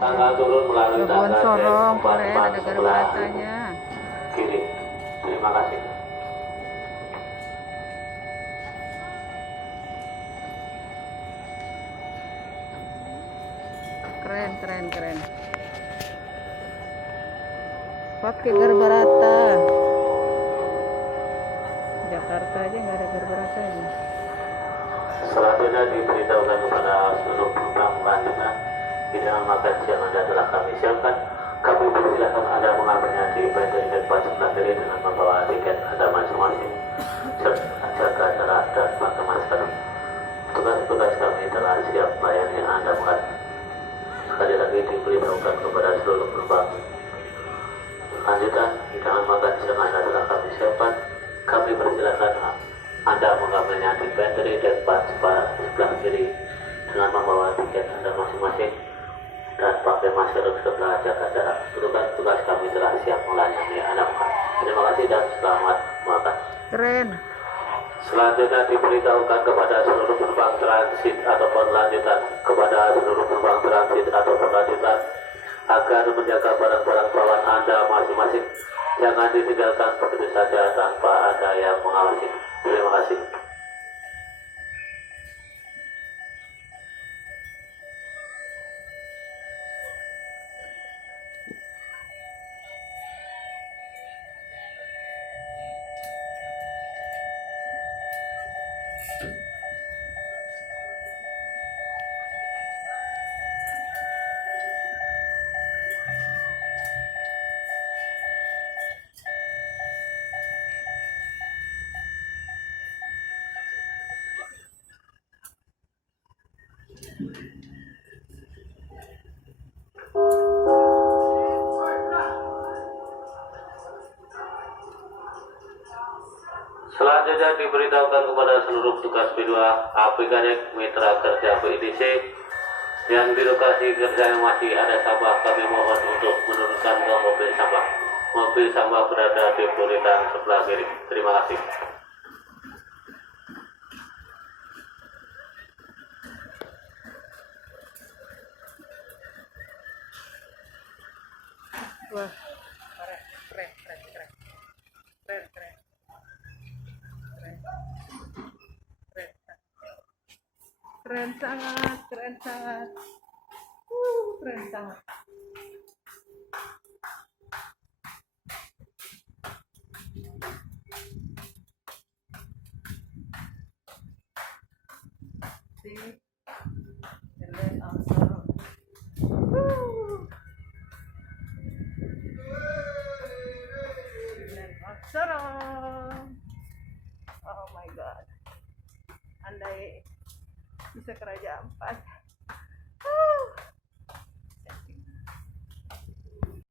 Tangga turun melalui Kebun tangga sorong, keren, depan ada sebelah garbatanya. kiri. Terima kasih. Keren, keren, keren. Pakai garbarata. Jakarta aja nggak ada garbaratanya. Selanjutnya diberitahukan kepada seluruh penumpang lanjutan hidangan makan siang Anda telah kami siapkan. Kami persilahkan Anda mengambilnya di pantry depan sebelah kiri dengan membawa tiket Anda masing-masing. Jaga jarak dan pakai masker. Tugas-tugas kami telah siap melayani Anda makan. Sekali lagi diberitahukan kepada seluruh penumpang lanjutan hidangan makan siang Anda telah kami siapkan. Kami persilahkan Anda mengambilnya di pantry depan sebelah kiri dengan membawa tiket Anda masing-masing dan pakai masker serta jaga jarak. Tugas-tugas kami telah siap melayani Anda makan. Terima kasih dan selamat makan. Keren. Selanjutnya diberitahukan kepada seluruh penumpang transit ataupun lanjutan agar menjaga barang-barang bawaan Anda masing-masing. Jangan ditinggalkan begitu saja tanpa ada yang mengawasi. Terima kasih. Selanjutnya diberitahukan kepada seluruh petugas B2 APK Mitra Kerja BIDC yang di lokasi kerja yang masih ada sampah, kami mohon untuk menurunkan ke mobil sampah. Mobil sampah berada di buritan sebelah kiri. Terima kasih. Wah, keren, keren, keren, keren, keren, keren, keren, keren sangat, keren sangat, keren sangat. See, and then also, and then also, oh my god, andai bisa kerja 4.